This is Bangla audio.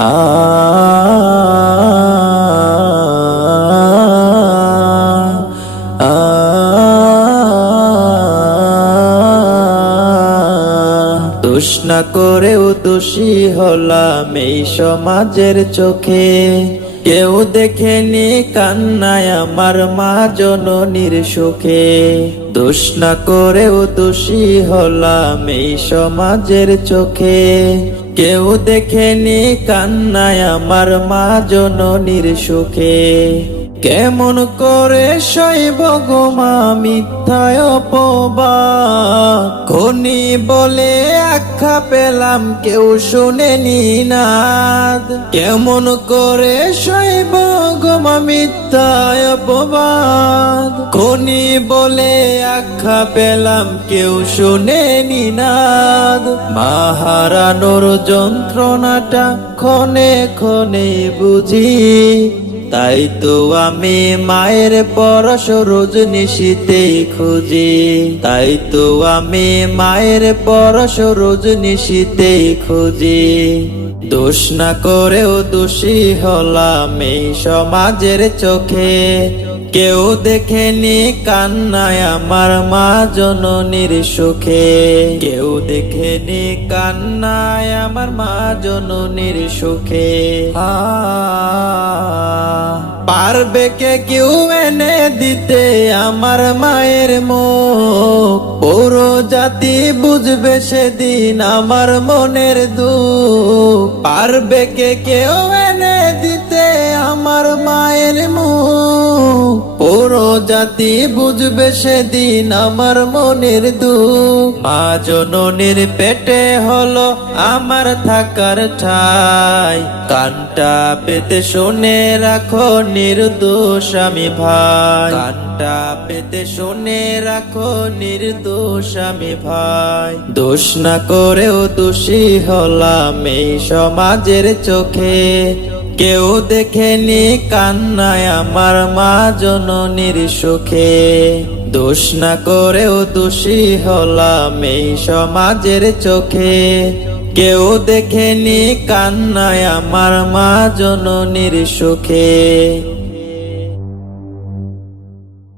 আ আ দোষ না করেও দোষী হলাম এই সমাজের চোখে। কেউ দেখেনি কান্নায় আমার মা জননীর সুখে। দোষ না করেও দোষী হলাম এই সমাজের চোখে। কেউ দেখেনি কান্নায় আমার মা জননীর সুখে। কেমন করে সইব গো মা মিথ্যায় অপবাদ, খনি বলে আখ্যা পেলাম কেউ শুনেনি নাদ। কেমন করে সইব গো মা মিথ্যায় অপবাদ, খনি বলে আখ্যা পেলাম কেউ শুনেনি নাদ। মা হারানোর যন্ত্রণাটা ক্ষণে ক্ষণে বুঝি, তাই তো আমি মায়ের পরশ রোজ নিশীতে খুঁজি। তাই তো আমি মায়ের পরশ রোজ নিশীতে খুঁজি। দোষ না করেও দোষী হলাম এই সমাজের চোখে। কেউ দেখেনি কান্নায় আমার মা জননীর সুখে। কেউ দেখেনি কান্নায় আমার মা জননীর সুখে। পারবে কে কেউ এনে দিতে আমার মায়ের মুখ, পুরো জাতি বুঝবে সেদিন আমার মনের দুঃখ। পারবে কে কেউ এনে দিতে আমার মায়ের মুখ, পুরো জাতি বুঝবে সেদিন আমার মনের দুঃখ। মা জননীর পেটে হলো আমার থাকার ঠাই, কানটা পেতে শুনে রাখো নির্দোষ আমি ভাই। কানটা পেতে শুনে রাখো নির্দোষ আমি ভাই। দোষ না করেও দোষী হলাম এই সমাজের চোখে। কেউ দেখেনি কান্নায় আমার মা জননীর সুখে। দোষ না করেও দোষী হলাম এই সমাজের চোখে। কেউ দেখেনি কান্নায় আমার মা জননীর সুখে।